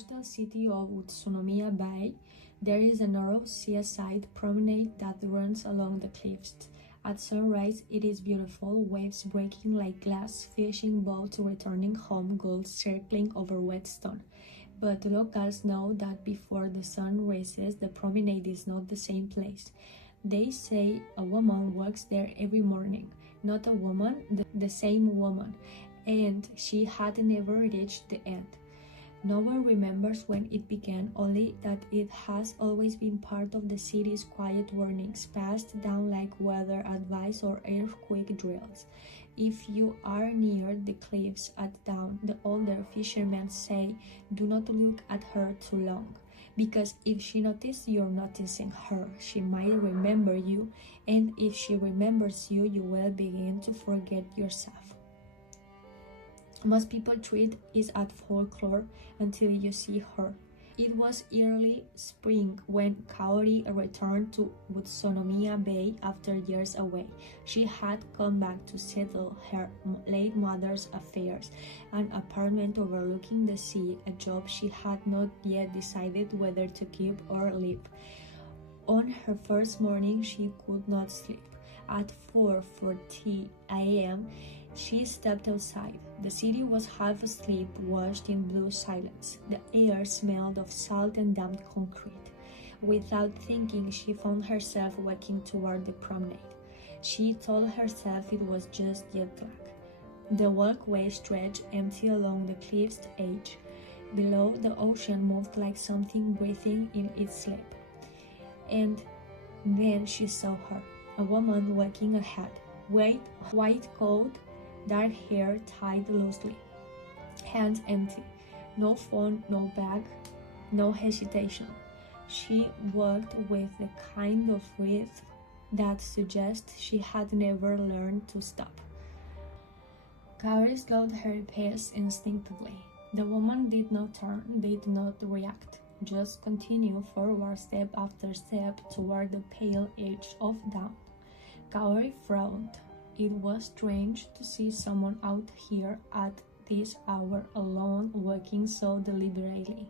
coastal city of Utsunomiya Bay, there is a narrow seaside promenade that runs along the cliffs. At sunrise, it is beautiful, waves breaking like glass, fishing boats returning home, gulls circling over wet stone. But locals know that before the sun rises, the promenade is not the same place. They say a woman walks there every morning. Not a woman, the same woman, and she had never reached the end. No one remembers when it began, only that it has always been part of the city's quiet warnings, passed down like weather advice or earthquake drills. If you are near the cliffs at dawn, the older fishermen say, do not look at her too long, because if she notices you're noticing her, she might remember you, and if she remembers you, you will begin to forget yourself. Most people treat it as folklore until you see her. It was early spring when Kaori returned to Utsunomiya Bay after years away. She had come back to settle her late mother's affairs, an apartment overlooking the sea, a job she had not yet decided whether to keep or leave. On her first morning, she could not sleep. At 4:40 a.m., she stepped outside. The city was half asleep, washed in blue silence. The air smelled of salt and damp concrete. Without thinking, she found herself walking toward the promenade. She told herself it was just jet lag. The walkway stretched empty along the cliff's edge. Below, the ocean moved like something breathing in its sleep. And then she saw her, a woman walking ahead, white coat, dark hair tied loosely, hands empty, no phone, no bag, no hesitation. She walked with the kind of rhythm that suggests she had never learned to stop. Kaori slowed her pace instinctively. The woman did not turn, did not react, just continued forward step after step toward the pale edge of dawn. Kaori frowned. It was strange to see someone out here at this hour alone, walking so deliberately.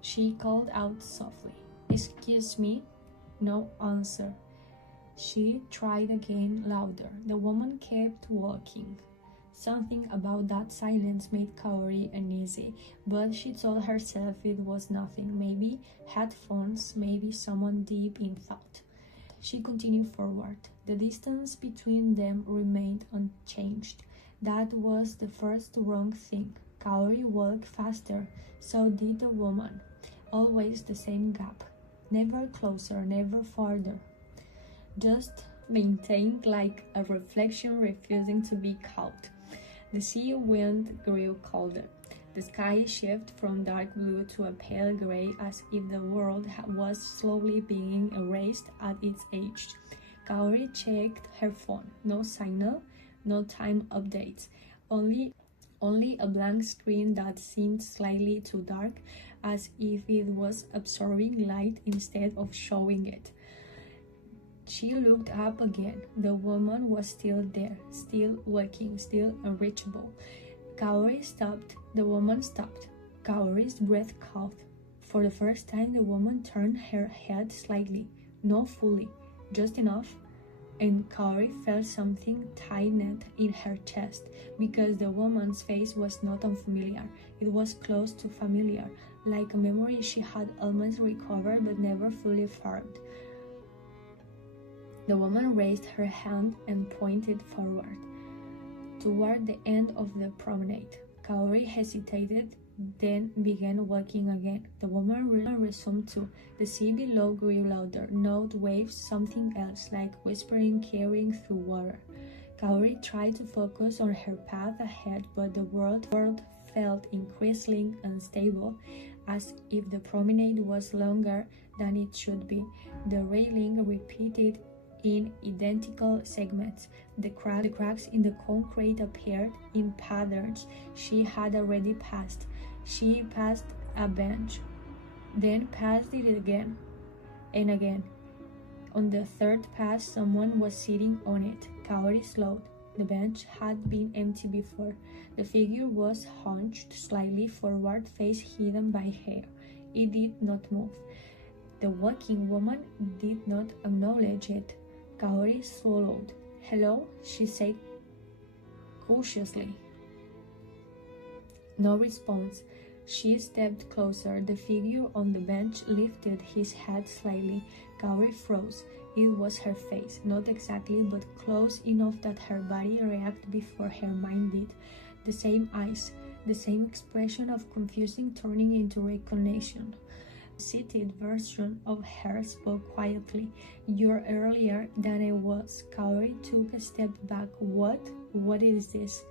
She called out softly, "Excuse me?" No answer. She tried again, louder. The woman kept walking. Something about that silence made Kaori uneasy, but she told herself it was nothing. Maybe headphones, maybe someone deep in thought. She continued forward. The distance between them remained unchanged. That was the first wrong thing. Kaori walked faster, so did the woman. Always the same gap. Never closer, never farther. Just maintained like a reflection refusing to be caught. The sea wind grew colder. The sky shifted from dark blue to a pale gray, as if the world was slowly being erased at its edge. Kaori checked her phone. No signal, no time updates. Only a blank screen that seemed slightly too dark, as if it was absorbing light instead of showing it. She looked up again. The woman was still there, still walking, still unreachable. Kaori stopped. The woman stopped. Kaori's breath caught. For the first time, the woman turned her head slightly, not fully, just enough, and Kaori felt something tighten in her chest, because the woman's face was not unfamiliar. It was close to familiar, like a memory she had almost recovered but never fully formed. The woman raised her hand and pointed forward, toward the end of the promenade. Kaori hesitated, then began walking again. The woman resumed too. The sea below grew louder, not waves, something else, like whispering carrying through water. Kaori tried to focus on her path ahead, but the world felt increasingly unstable, as if the promenade was longer than it should be. The railing repeated in identical segments. The cracks in the concrete appeared in patterns she had already passed. She passed a bench, then passed it again and again. On the third pass, someone was sitting on it. Kaori slowed. The bench had been empty before. The figure was hunched slightly forward, face hidden by hair. It did not move. The walking woman did not acknowledge it. Kaori swallowed. "Hello," she said cautiously. No response. She stepped closer. The figure on the bench lifted his head slightly. Kaori froze. It was her face, not exactly, but close enough that her body reacted before her mind did. The same eyes, the same expression of confusion turning into recognition. The seated version of her spoke quietly. "You're earlier than I was." Kaori took a step back. What is this?"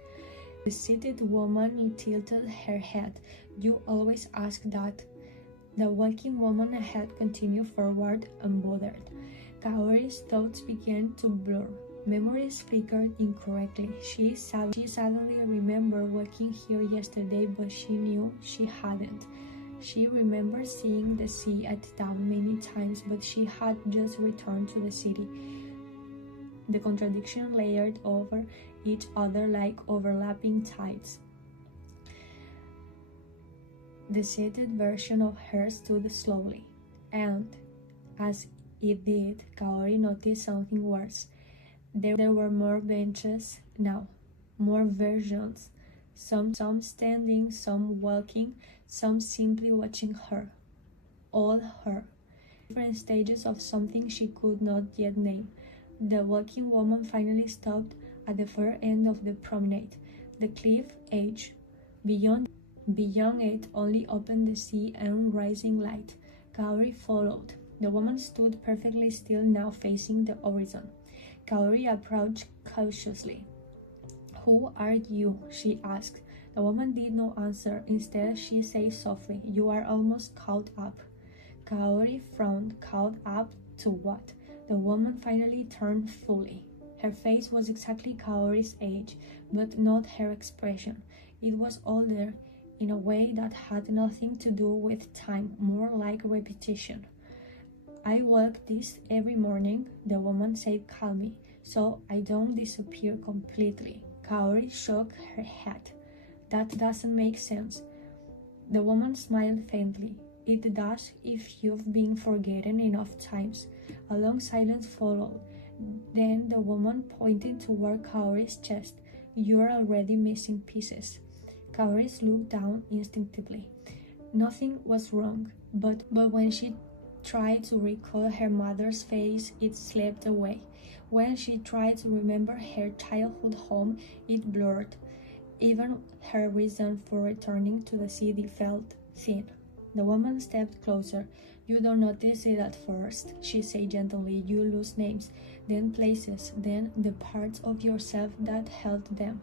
The seated woman tilted her head. "You always ask that." The walking woman ahead continued forward, unbothered. Kaori's thoughts began to blur. Memories flickered incorrectly. She suddenly remembered walking here yesterday, but she knew she hadn't. She remembered seeing the sea at dawn many times, but she had just returned to the city. The contradiction layered over each other like overlapping tides. The seated version of her stood slowly, and as it did, Kaori noticed something worse. There were more benches now, more versions, some standing, some walking, some simply watching her. All her. Different stages of something she could not yet name. The walking woman finally stopped at the far end of the promenade. The cliff edge. Beyond it only opened the sea and rising light. Kaori followed. The woman stood perfectly still now, facing the horizon. Kaori approached cautiously. "Who are you?" she asked. The woman did not answer. Instead, she said softly, "You are almost caught up." Kaori frowned. Caught up to what? The woman finally turned fully. Her face was exactly Kaori's age, but not her expression. It was older, in a way that had nothing to do with time, more like repetition. "I walk this every morning," the woman said calmly, "so I don't disappear completely." Kaori shook her head. "That doesn't make sense." The woman smiled faintly. "It does if you've been forgotten enough times." A long silence followed. Then the woman pointed toward Kaori's chest. "You're already missing pieces." Kaori looked down instinctively. Nothing was wrong, but when she tried to recall her mother's face, it slipped away. When she tried to remember her childhood home, it blurred. Even her reason for returning to the city felt thin. The woman stepped closer. "You don't notice it at first," she said gently. "You lose names, then places, then the parts of yourself that held them."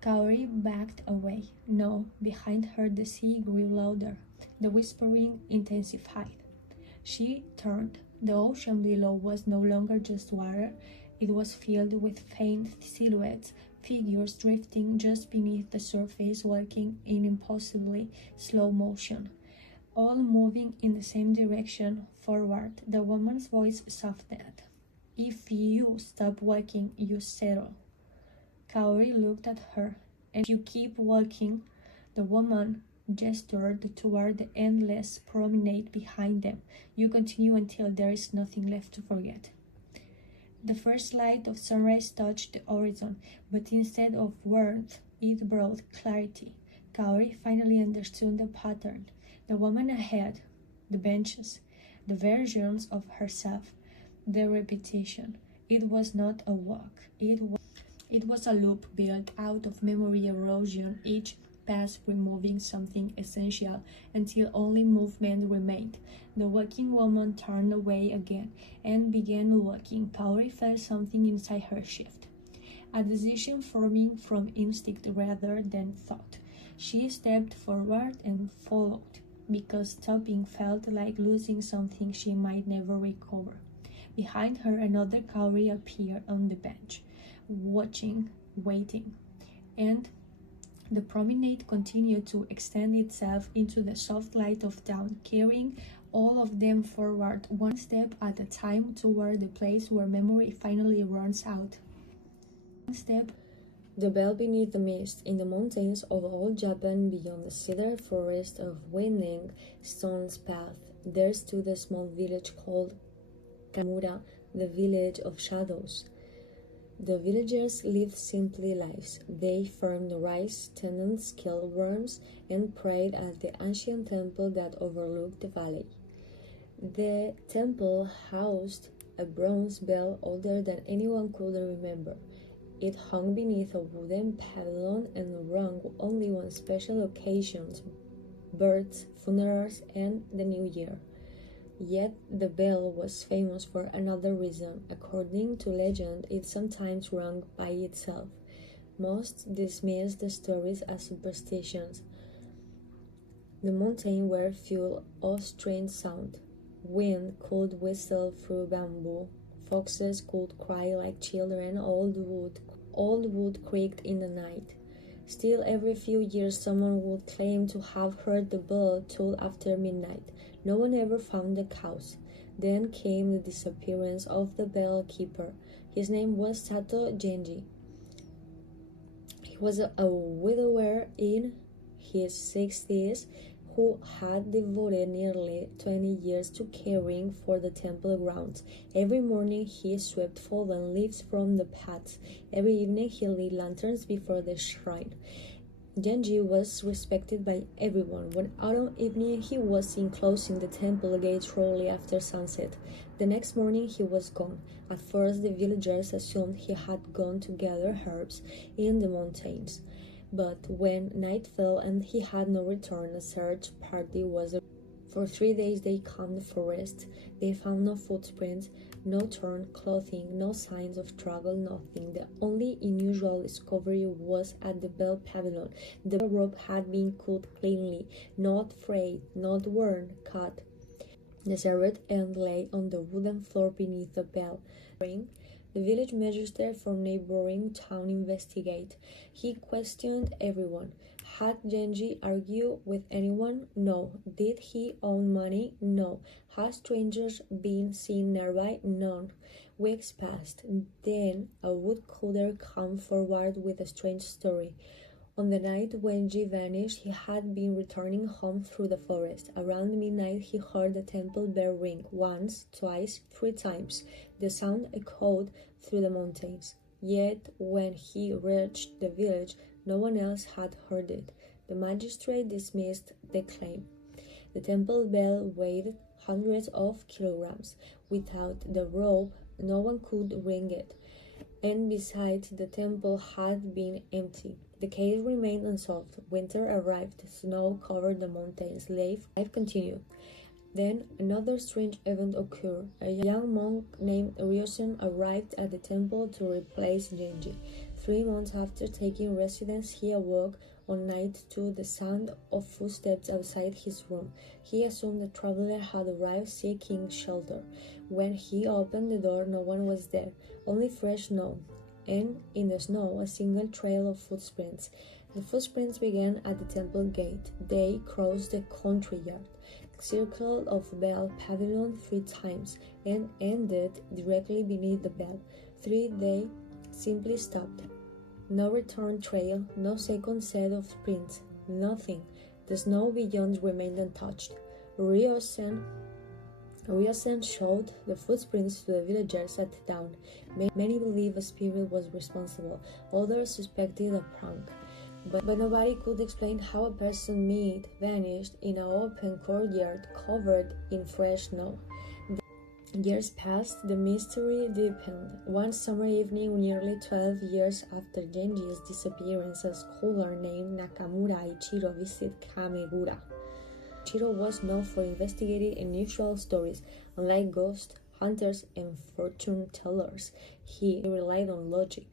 Kaori backed away. No, behind her the sea grew louder. The whispering intensified. She turned. The ocean below was no longer just water. It was filled with faint silhouettes, figures drifting just beneath the surface, walking in impossibly slow motion, all moving in the same direction, forward. The woman's voice softened. "If you stop walking, you settle." Kaori looked at her. "And if you keep walking," the woman gestured toward the endless promenade behind them, "you continue until there is nothing left to forget." The first light of sunrise touched the horizon, but instead of warmth, it brought clarity. Kaori finally understood the pattern. The woman ahead, the benches, the versions of herself, the repetition. It was not a walk. It was a loop built out of memory erosion, each pass removing something essential until only movement remained. The walking woman turned away again and began walking. Kaori felt something inside her shift, a decision forming from instinct rather than thought. She stepped forward and followed, because stopping felt like losing something she might never recover. Behind her, another Kaori appeared on the bench, watching, waiting, and the promenade continued to extend itself into the soft light of dawn, carrying all of them forward, one step at a time, toward the place where memory finally runs out. step. The bell beneath the mist, in the mountains of old Japan, beyond the cedar forest of winding stone's path, there stood a small village called Kamura, the village of shadows. The villagers lived simple lives. They farmed rice, tended skilled worms, and prayed at the ancient temple that overlooked the valley. The temple housed a bronze bell older than anyone could remember. It hung beneath a wooden pavilion and rang only on special occasions, births, funerals, and the New Year. Yet the bell was famous for another reason. According to legend, it sometimes rang by itself. Most dismissed the stories as superstitions. The mountains were full of strange sound. Wind could whistle through bamboo. Foxes could cry like children. Old wood creaked in the night. Still, every few years, someone would claim to have heard the bell toll after midnight. No one ever found the cause. Then came the disappearance of the bell keeper. His name was Sato Genji. He was a widower in his 60s who had devoted nearly 20 years to caring for the temple grounds. Every morning he swept fallen leaves from the paths. Every evening he lit lanterns before the shrine. Genji was respected by everyone. One autumn evening he was seen closing the temple gate shortly after sunset. The next morning he was gone. At first the villagers assumed he had gone to gather herbs in the mountains. But when night fell and he had no return, a search party was arranged. For 3 days they combed the forest. They found no footprints, no torn clothing, no signs of struggle, nothing. The only unusual discovery was at the bell pavilion. The rope had been cut cleanly, not frayed, not worn, cut. The severed end lay on the wooden floor beneath the bell ring. The village magistrate from neighboring town investigated. He questioned everyone. Had Genji argued with anyone? No. Did he own money? No. Had strangers been seen nearby? None. Weeks passed. Then a woodcutter came forward with a strange story. On the night when Genji vanished, he had been returning home through the forest. Around midnight, he heard the temple bell ring once, twice, 3 times. The sound echoed through the mountains. Yet, when he reached the village, no one else had heard it. The magistrate dismissed the claim. The temple bell weighed hundreds of kilograms. Without the rope, no one could ring it. And besides, the temple had been empty. The case remained unsolved. Winter arrived. Snow covered the mountains. Life continued. Then another strange event occurred. A young monk named Ryosen arrived at the temple to replace Genji. 3 months after taking residence, he awoke one night to the sound of footsteps outside his room. He assumed the traveler had arrived seeking shelter. When he opened the door, no one was there, only fresh snow, and in the snow a single trail of footprints. The footprints began at the temple gate. They crossed the country yard, circled of bell pavilion 3 times, and ended directly beneath the bell. 3 they simply stopped. No return trail, no second set of prints, nothing. The snow beyond remained untouched. Ryosen showed the footprints to the villagers at dawn. Many believed a spirit was responsible. Others suspected a prank. But nobody could explain how a person meat vanished in an open courtyard covered in fresh snow. Years passed, the mystery deepened. One summer evening, nearly 12 years after Genji's disappearance, a scholar named Nakamura Ichiro visited Kamegura. Ichiro was known for investigating unusual stories. Unlike ghost hunters and fortune tellers, he relied on logic.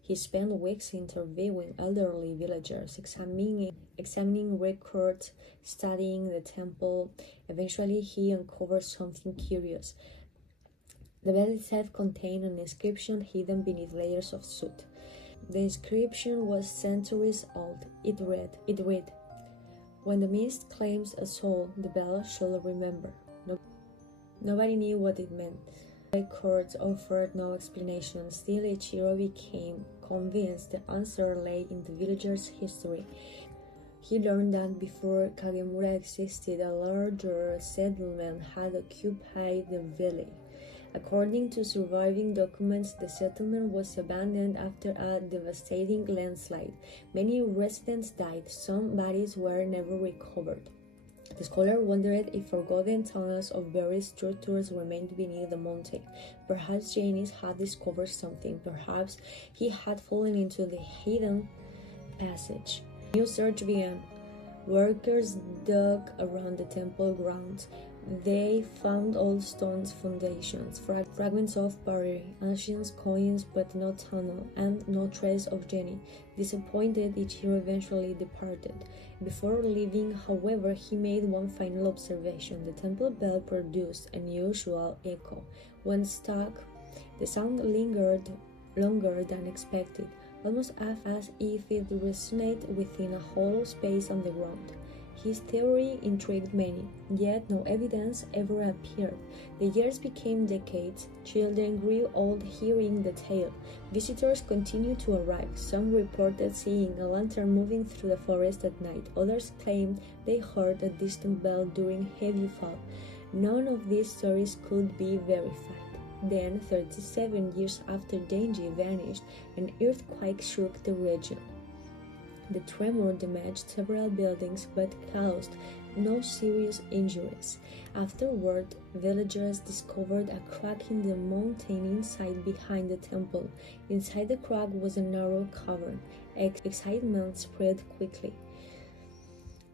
He spent weeks interviewing elderly villagers, examining records, studying the temple. Eventually, he uncovered something curious. The bell itself contained an inscription hidden beneath layers of soot. The inscription was centuries old. It read, "When the mist claims a soul, the bell shall remember." Nobody knew what it meant. Records offered no explanation. Still, Ichiro became convinced the answer lay in the villager's history. He learned that before Kagemura existed, a larger settlement had occupied the valley. According to surviving documents, the settlement was abandoned after a devastating landslide. Many residents died. Some bodies were never recovered. The scholar wondered if forgotten tunnels of buried structures remained beneath the mountain. Perhaps Janis had discovered something. Perhaps he had fallen into the hidden passage. A new search began. Workers dug around the temple grounds. They found old stone foundations, fragments of pottery, ancient coins, but no tunnel, and no trace of Jenny. Disappointed, Ichiro eventually departed. Before leaving, however, he made one final observation. The temple bell produced an unusual echo. When struck, the sound lingered longer than expected, almost as if it resonated within a hollow space on the ground. His theory intrigued many, yet no evidence ever appeared. The years became decades. Children grew old hearing the tale. Visitors continued to arrive. Some reported seeing a lantern moving through the forest at night. Others claimed they heard a distant bell during heavy fall. None of these stories could be verified. Then, 37 years after Genji vanished, an earthquake shook the region. The tremor damaged several buildings but caused no serious injuries. Afterward, villagers discovered a crack in the mountain inside behind the temple. Inside the crack was a narrow cavern. Excitement spread quickly.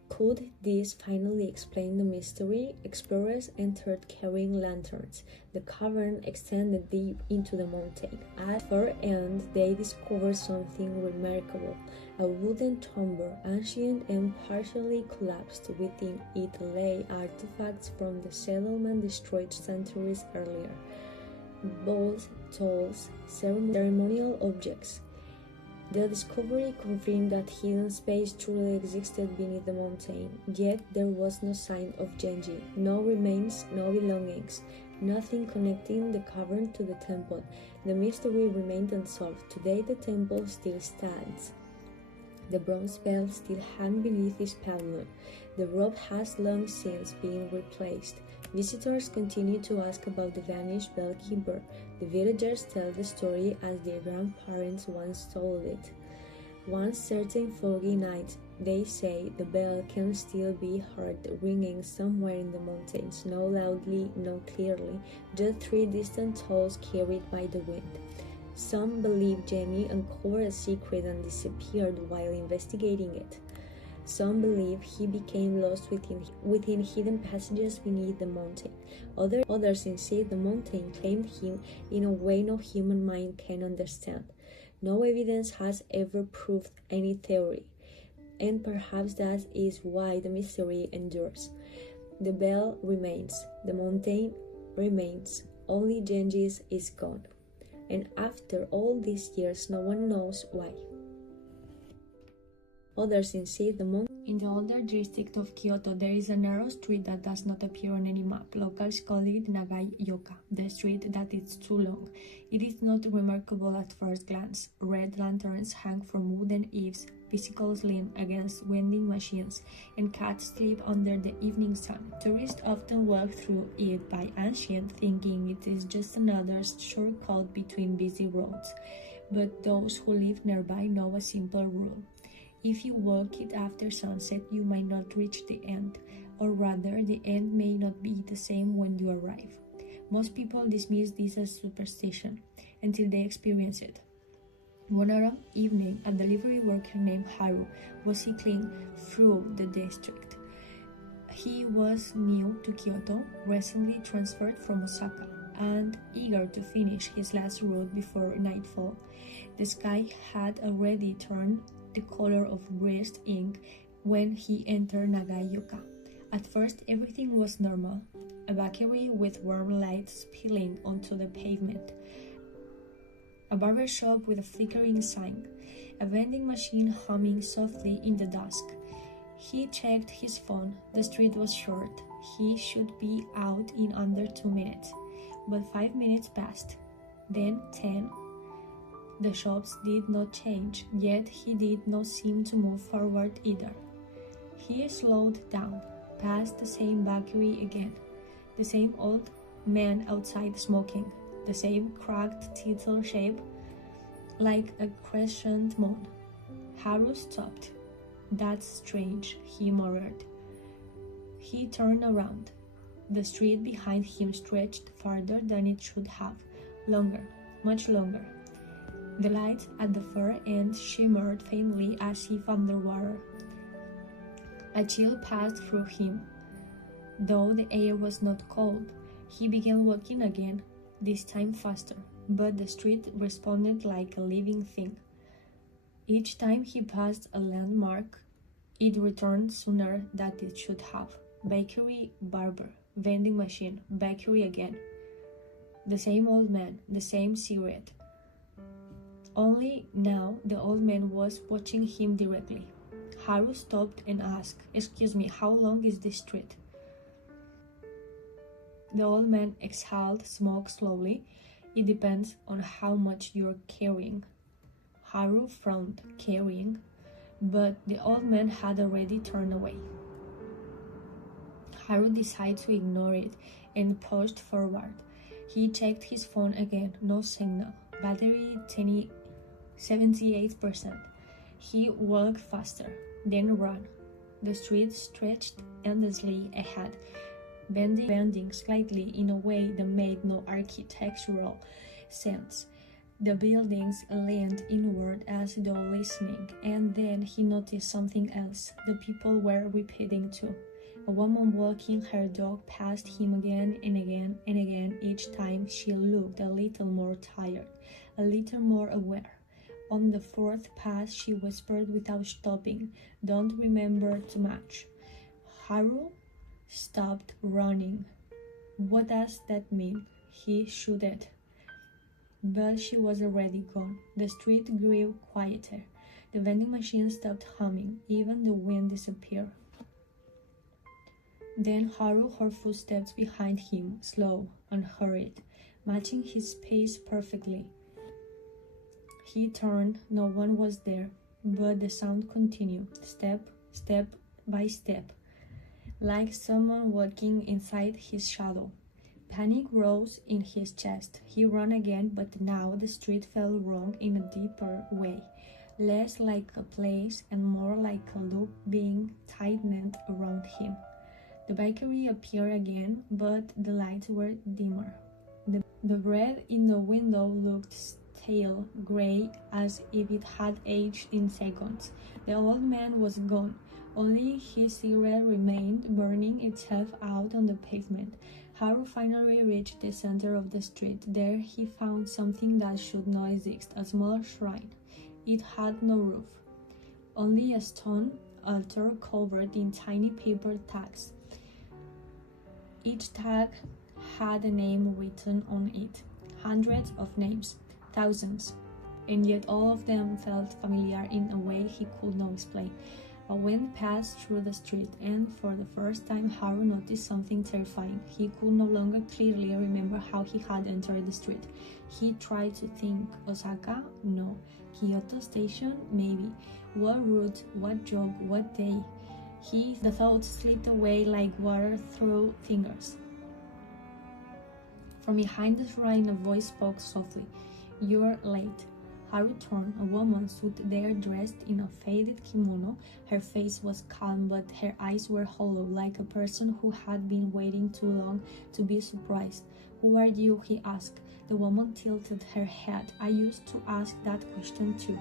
Could this finally explain the mystery? Explorers entered carrying lanterns. The cavern extended deep into the mountain. At the far end, they discovered something remarkable. A wooden tomber, ancient and partially collapsed. Within it lay artifacts from the settlement destroyed centuries earlier. Bowls, tools, ceremonial objects. The discovery confirmed that hidden space truly existed beneath the mountain, yet there was no sign of Genji, no remains, no belongings, nothing connecting the cavern to the temple. The mystery remained unsolved. Today the temple still stands. The bronze bell still hangs beneath its pavilion. The rope has long since been replaced. Visitors continue to ask about the vanished bellkeeper. The villagers tell the story as their grandparents once told it. One certain foggy night, they say, the bell can still be heard ringing somewhere in the mountains, not loudly, not clearly, just three distant tolls carried by the wind. Some believe Jenny uncovered a secret and disappeared while investigating it. Some believe he became lost within hidden passages beneath the mountain. Others insist the mountain claimed him in a way no human mind can understand. No evidence has ever proved any theory, and perhaps that is why the mystery endures. The bell remains, the mountain remains, only Genghis is gone. And after all these years, no one knows why. Others insist the mountain. In the older district of Kyoto, there is a narrow street that does not appear on any map. Locals call it Nagai-yoka, the street that is too long. It is not remarkable at first glance. Red lanterns hang from wooden eaves, bicycles lean against vending machines, and cats sleep under the evening sun. Tourists often walk through it by ancient, thinking it is just another shortcut between busy roads. But those who live nearby know a simple rule. If you walk it after sunset, you might not reach the end, or rather, the end may not be the same when you arrive. Most people dismiss this as superstition until they experience it. One autumn evening, a delivery worker named Haru was cycling through the district. He was new to Kyoto, recently transferred from Osaka, and eager to finish his last route before nightfall. The sky had already turned the color of greased ink when he entered Nagai-yoka. At first, everything was normal. A bakery with warm lights spilling onto the pavement. A barber shop with a flickering sign. A vending machine humming softly in the dusk. He checked his phone. The street was short. He should be out in under 2 minutes. But 5 minutes passed. Then 10. The shops did not change, yet he did not seem to move forward either. He slowed down, past the same bakery again, the same old man outside smoking, the same cracked teetle shape like a crescent moon. Haru stopped. "That's strange," he murmured. He turned around. The street behind him stretched farther than it should have, longer, much longer. The lights at the far end shimmered faintly as if underwater. A chill passed through him. Though the air was not cold, he began walking again, this time faster, but the street responded like a living thing. Each time he passed a landmark, it returned sooner than it should have. Bakery, barber, vending machine, bakery again. The same old man, the same cigarette. Only now the old man was watching him directly. Haru stopped and asked, "Excuse me, how long is this street?" The old man exhaled smoke slowly. "It depends on how much you're carrying." Haru frowned. Carrying? But the old man had already turned away. Haru decided to ignore it and pushed forward. He checked his phone again. No signal. Battery 78%. He walked faster, then ran. The street stretched endlessly ahead, bending slightly in a way that made no architectural sense. The buildings leaned inward as though listening, and then he noticed something else. The people were repeating too. A woman walking her dog passed him again and again and again. Each time she looked a little more tired, a little more aware. On the fourth pass she whispered without stopping, "Don't remember too much." Haru stopped running. What does that mean? He shouted. But she was already gone. The street grew quieter. The vending machine stopped humming. Even the wind disappeared. Then Haru heard footsteps behind him, slow, unhurried, matching his pace perfectly. He turned. No one was there, but the sound continued, step by step, like someone walking inside his shadow. Panic rose in his chest. He ran again, but now the street felt wrong in a deeper way, less like a place and more like a loop being tightened around him. The bakery appeared again, but the lights were dimmer. The bread in the window looked stale, gray, as if it had aged in seconds. The old man was gone. Only his cigarette remained, burning itself out on the pavement. Haru finally reached the center of the street. There he found something that should not exist, a small shrine. It had no roof, only a stone altar covered in tiny paper tags. Each tag had a name written on it. Hundreds of names, thousands, and yet all of them felt familiar in a way he could not explain. A wind passed through the street, and for the first time Haru noticed something terrifying. He could no longer clearly remember how he had entered the street. He tried to think. Osaka? No. Kyoto Station? Maybe. What route? What job? What day? The thoughts slipped away like water through fingers. From behind the shrine, a voice spoke softly. "You're late." Haru turned. A woman stood there dressed in a faded kimono. Her face was calm, but her eyes were hollow, like a person who had been waiting too long to be surprised. "Who are you?" he asked. The woman tilted her head. "I used to ask that question too."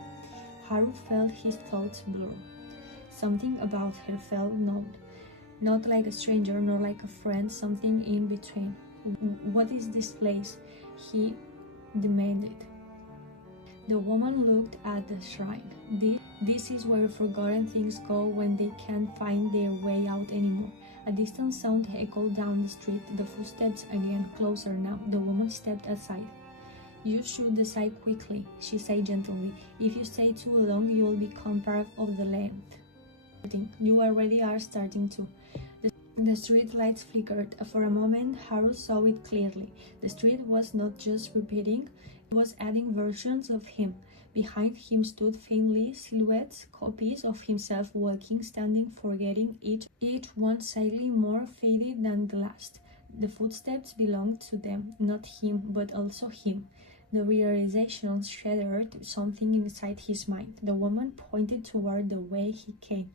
Haru felt his thoughts blur. Something about her felt known. Not like a stranger, nor like a friend, something in between. "What is this place?" he demanded. The woman looked at the shrine. This is where forgotten things go when they can't find their way out anymore. A distant sound echoed down the street. The footsteps again, closer now. The woman stepped aside. "You should decide quickly," she said gently. "If you stay too long, you'll become part of the land. You already are starting to." The street lights flickered. For a moment, Haru saw it clearly. The street was not just repeating, it was adding versions of him. Behind him stood faintly silhouettes, copies of himself walking, standing, forgetting, each one slightly more faded than the last. The footsteps belonged to them, not him, but also him. The realization shattered something inside his mind. The woman pointed toward the way he came.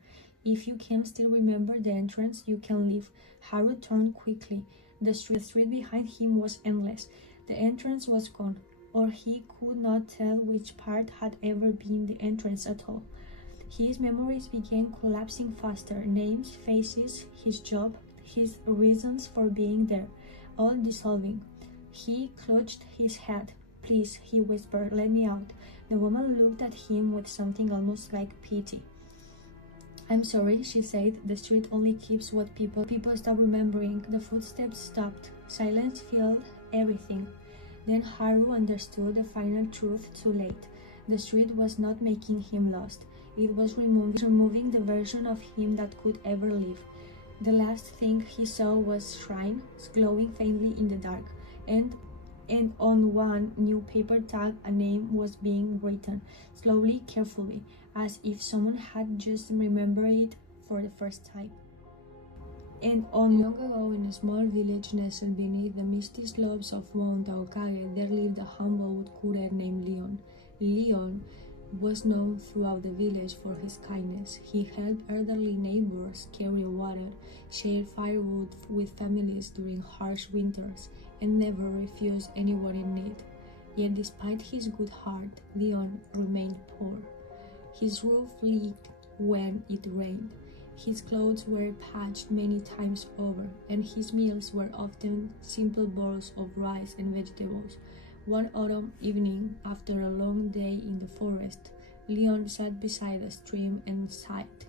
If you can still remember the entrance, you can leave. Haru turned quickly. The street behind him was endless. The entrance was gone, or he could not tell which part had ever been the entrance at all. His memories began collapsing faster. Names, faces, his job, his reasons for being there, all dissolving. He clutched his head. "Please," he whispered, "let me out." The woman looked at him with something almost like pity. "I'm sorry," she said. "The street only keeps what people stop remembering." The footsteps stopped. Silence filled everything. Then Haru understood the final truth too late. The street was not making him lost. It was removing the version of him that could ever live. The last thing he saw was shrine, glowing faintly in the dark, and on one new paper tag a name was being written, slowly, carefully, as if someone had just remembered it for the first time. And long ago, in a small village nestled beneath the misty slopes of Mount Aokage, there lived a humble woodcutter named Leon. Leon was known throughout the village for his kindness. He helped elderly neighbors carry water, shared firewood with families during harsh winters, and never refused anyone in need. Yet despite his good heart, Leon remained poor. His roof leaked when it rained. His clothes were patched many times over, and his meals were often simple bowls of rice and vegetables. One autumn evening, after a long day in the forest, Leon sat beside a stream and sighed.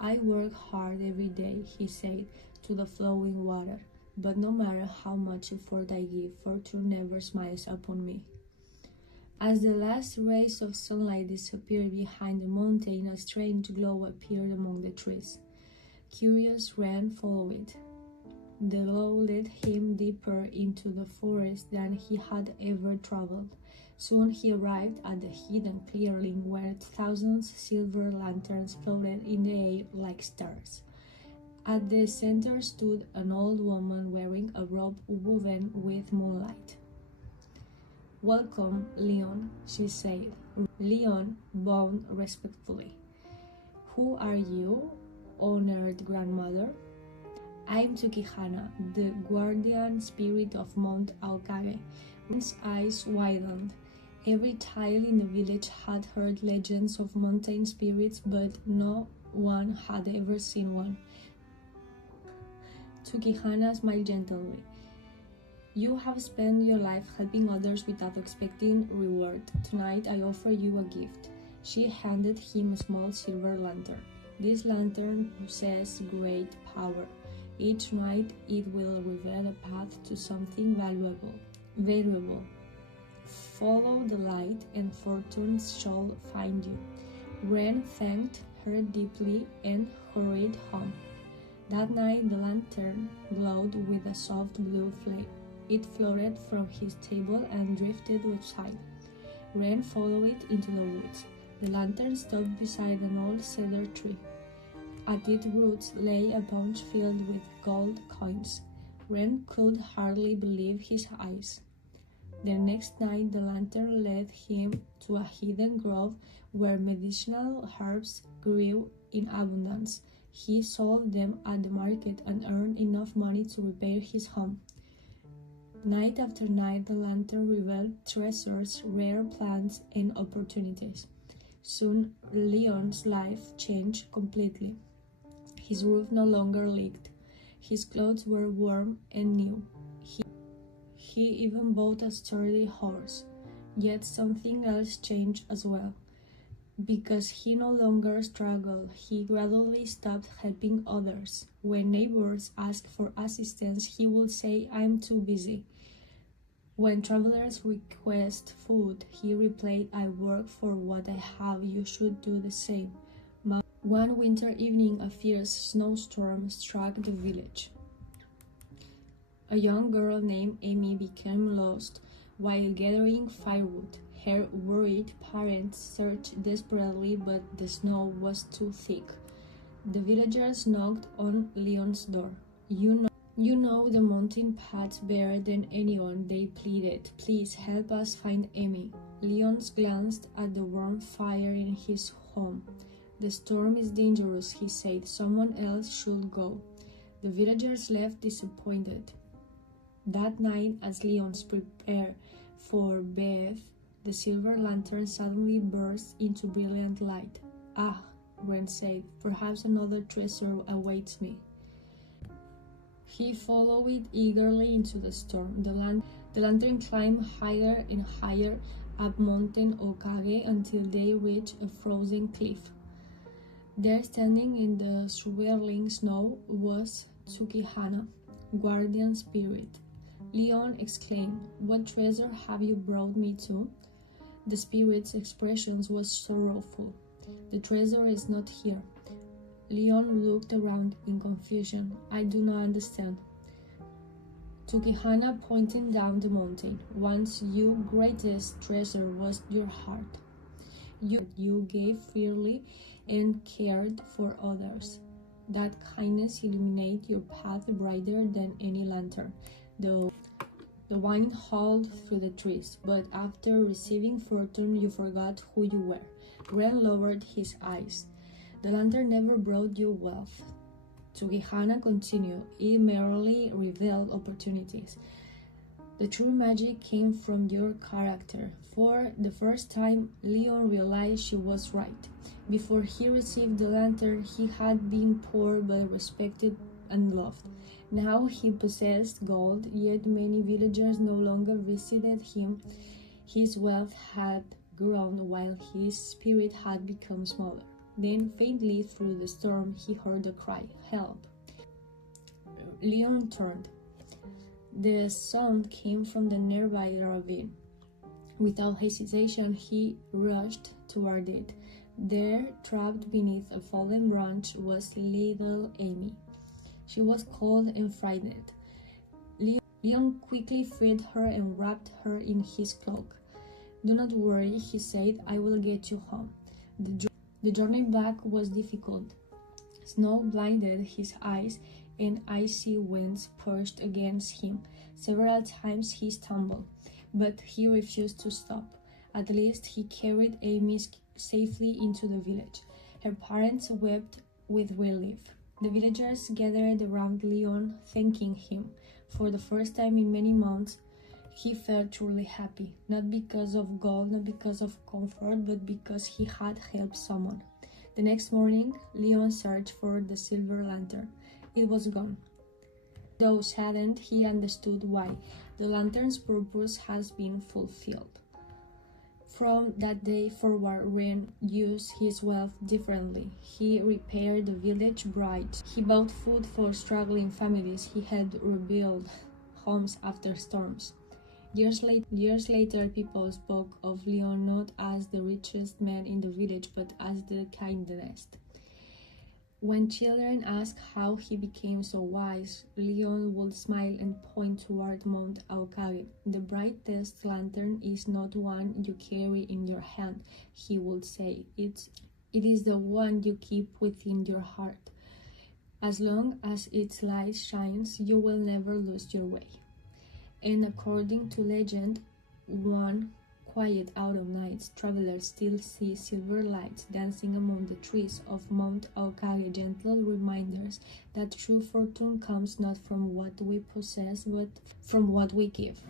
"I work hard every day," he said to the flowing water, "but no matter how much effort I give, fortune never smiles upon me." As the last rays of sunlight disappeared behind the mountain, a strange glow appeared among the trees. Curious, Ren followed it. The glow led him deeper into the forest than he had ever traveled. Soon he arrived at the hidden clearing where thousands of silver lanterns floated in the air like stars. At the center stood an old woman wearing a robe woven with moonlight. "Welcome, Leon," she said. Leon bowed respectfully. "Who are you, honored grandmother?" "I'm Tsukihana, the guardian spirit of Mount Aokage." Ren's eyes widened. Every child in the village had heard legends of mountain spirits, but no one had ever seen one. Tsukihana smiled gently. "You have spent your life helping others without expecting reward. Tonight I offer you a gift." She handed him a small silver lantern. "This lantern possesses great power. Each night it will reveal a path to something valuable. Follow the light and fortune shall find you." Ren thanked her deeply and hurried home. That night the lantern glowed with a soft blue flame. It floated from his table and drifted outside. Ren followed it into the woods. The lantern stopped beside an old cedar tree. At its roots lay a bunch filled with gold coins. Ren could hardly believe his eyes. The next night the lantern led him to a hidden grove where medicinal herbs grew in abundance. He sold them at the market and earned enough money to repair his home. Night after night, the lantern revealed treasures, rare plants, and opportunities. Soon, Leon's life changed completely. His roof no longer leaked. His clothes were warm and new. He even bought a sturdy horse. Yet something else changed as well. Because he no longer struggled, he gradually stopped helping others. When neighbors asked for assistance, he would say, "I'm too busy." When travelers request food, he replied, "I work for what I have, you should do the same." One winter evening, a fierce snowstorm struck the village. A young girl named Amy became lost while gathering firewood. Her worried parents searched desperately, but the snow was too thick. The villagers knocked on Leon's door. You know the mountain paths better than anyone, they pleaded. Please help us find Amy. Leon glanced at the warm fire in his home. The storm is dangerous, he said. Someone else should go. The villagers left disappointed. That night, as Leon prepared for bed, the silver lantern suddenly burst into brilliant light. Ah, Ren said, perhaps another treasure awaits me. He followed it eagerly into the storm. The lantern climbed higher and higher up Mountain Okage until they reached a frozen cliff. There, standing in the swirling snow, was Tsukihana, guardian spirit. Leon exclaimed, "What treasure have you brought me to?" The spirit's expression was sorrowful. "The treasure is not here." Leon looked around in confusion. "I do not understand." Tsukihana pointed down the mountain. "Once your greatest treasure was your heart. You gave freely and cared for others. That kindness illuminated your path brighter than any lantern. The wind howled through the trees, but after receiving fortune, you forgot who you were." Ren lowered his eyes. "The lantern never brought you wealth," Tsukihana continued. "It merely revealed opportunities. The true magic came from your character." For the first time, Leon realized she was right. Before he received the lantern, he had been poor but respected and loved. Now he possessed gold, yet many villagers no longer visited him. His wealth had grown while his spirit had become smaller. Then, faintly through the storm, he heard a cry, "Help!" Leon turned. The sound came from the nearby ravine. Without hesitation, he rushed toward it. There, trapped beneath a fallen branch, was little Amy. She was cold and frightened. Leon quickly freed her and wrapped her in his cloak. "Do not worry," he said. "I will get you home." The journey back was difficult. Snow blinded his eyes, and icy winds pushed against him. Several times he stumbled, but he refused to stop. At least he carried Amy safely into the village. Her parents wept with relief. The villagers gathered around Leon, thanking him. For the first time in many months, he felt truly happy, not because of gold, not because of comfort, but because he had helped someone. The next morning, Leon searched for the silver lantern. It was gone. Though saddened, he understood why. The lantern's purpose has been fulfilled. From that day forward, Ren used his wealth differently. He repaired the village bright. He bought food for struggling families. He helped rebuild homes after storms. Years later, people spoke of Leon not as the richest man in the village, but as the kindest. When children asked how he became so wise, Leon would smile and point toward Mount Aokage. "The brightest lantern is not one you carry in your hand," he would say. It is the one you keep within your heart. As long as its light shines, you will never lose your way. And according to legend, one quiet autumn nights, travelers still see silver lights dancing among the trees of Mount Aokage, gentle reminders that true fortune comes not from what we possess, but from what we give.